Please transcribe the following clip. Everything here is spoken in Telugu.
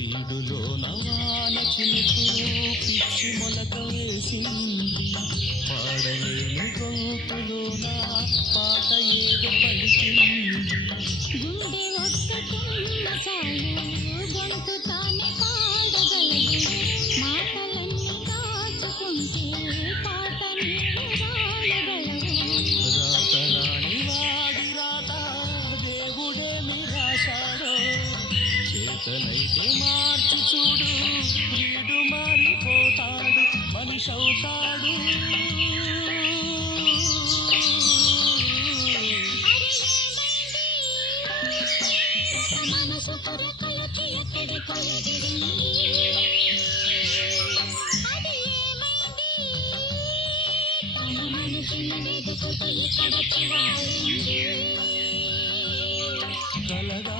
వీడులో నవాన చినుకు పిచ్చి మొలక వేసింది పాడలేని గొంతులోన పాట ఏదో పలికింది గుండె ఒక్కటున్న చాలు గొంతు తానే పాడగలదు మాటలన్నీ దాచుకుంటే పాట నీవు రాయగలవు రాత రాని వాడి రాత దేవుడేమి రాశాడో చేతనైతే మార్చి చూడు వీడు మారిపోతాడు మనిషి అవుతాడు మనసు కొరకలకి ఎక్కడికో ఎగిరింది అది ఏమైంది తన మనసుని వెతుకుతూ ఇక్కడొచ్చి వాలింది కలగా